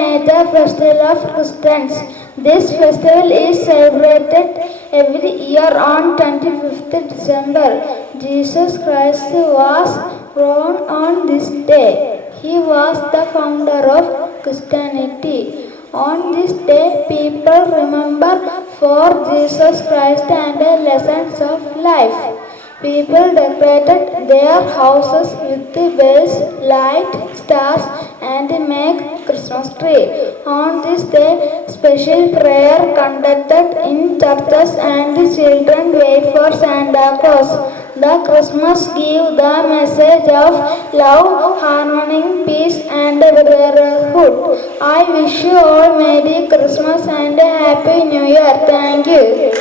major festival of Christians. This festival is celebrated every year on 25th December. Jesus Christ was born on this day. He was the founder of Christianity. On this day, people remember for Jesus Christ and the lessons of life. People decorated their houses with bells, light, stars, and make Christmas tree. On this day, special prayer conducted in churches and children wait for Santa Claus. The Christmas give the message of love, harmony, peace, and brotherhood. I wish you all Merry Christmas and a Happy New Year. Thank you.